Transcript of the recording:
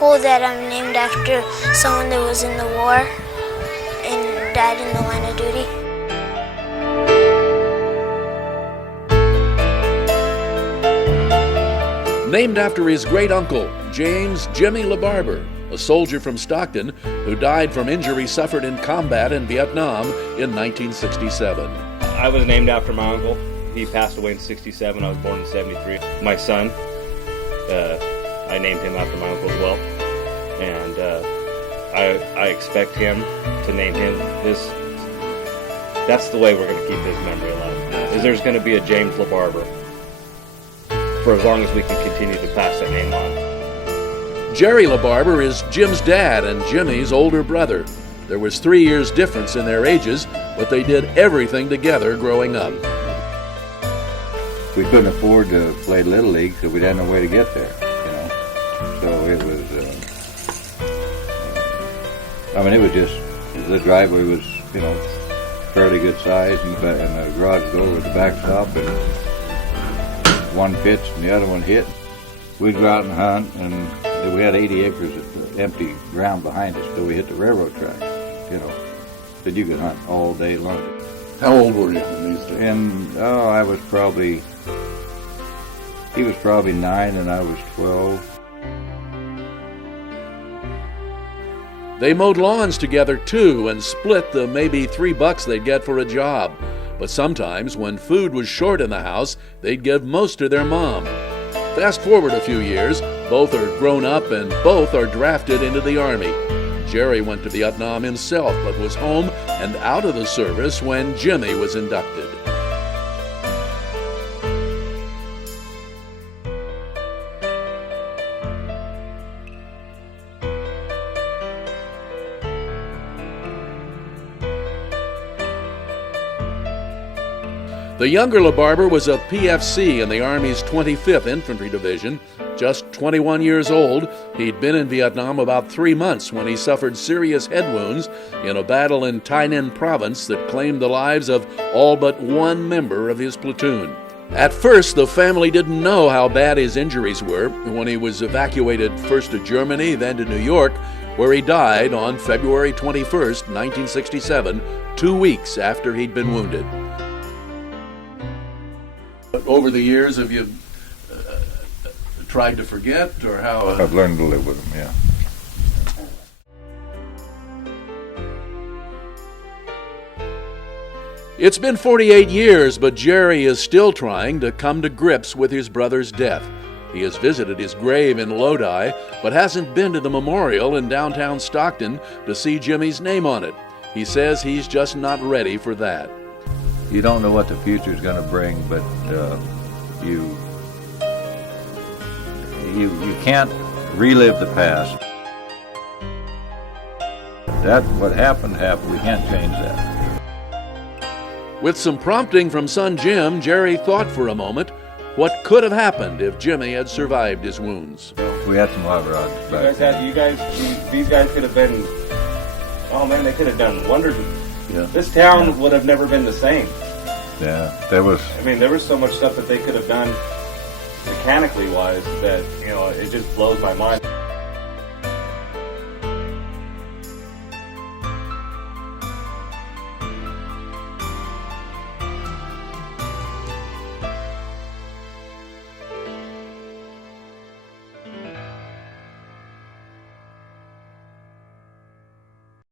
cool that I'm named after someone that was in the war and died in the line of duty. Named after his great-uncle, James Jimmy LaBarber, a soldier from Stockton who died from injuries suffered in combat in Vietnam in 1967. I was named after my uncle. He passed away in 67. I was born in 73. My son, I named him after my uncle as well. And I expect him to name him this. That's the way we're going to keep his memory alive. Is there's going to be a James LaBarber for as long as we can continue to pass that name on. Jerry LaBarber is Jim's dad and Jimmy's older brother. There was 3 years difference in their ages, but they did everything together growing up. We couldn't afford to play Little League, so we had no way to get there, you know. So it was, it was just, the driveway was, you know, fairly good size, and the garage door was the backstop, and one pitched and the other one hit. We'd go out and hunt, and we had 80 acres of empty ground behind us till we hit the railroad tracks, you know. But you could hunt all day long. How old were you in these days? And, he was probably 9 and I was 12. They mowed lawns together too and split the maybe $3 they'd get for a job. But sometimes when food was short in the house, they'd give most to their mom. Fast forward a few years, both are grown up and both are drafted into the Army. Jerry went to Vietnam himself, but was home and out of the service when Jimmy was inducted. The younger LaBarber was a PFC in the Army's 25th Infantry Division. Just 21 years old, he'd been in Vietnam about 3 months when he suffered serious head wounds in a battle in Tay Ninh province that claimed the lives of all but one member of his platoon. At first, the family didn't know how bad his injuries were when he was evacuated first to Germany, then to New York, where he died on February 21st, 1967, 2 weeks after he'd been wounded. Over the years, have you tried to forget, or how? I've learned to live with him, yeah. It's been 48 years, but Jerry is still trying to come to grips with his brother's death. He has visited his grave in Lodi, but hasn't been to the memorial in downtown Stockton to see Jimmy's name on it. He says he's just not ready for that. You don't know what the future is going to bring, but you can't relive the past. That what happened. We can't change that. With some prompting from son Jim, Jerry thought for a moment what could have happened if Jimmy had survived his wounds. We had some hot rods back then. These guys could have been, oh man, they could have done wonders. Yeah. This town would have never been the same. Yeah, there was so much stuff that they could have done mechanically wise that, it just blows my mind.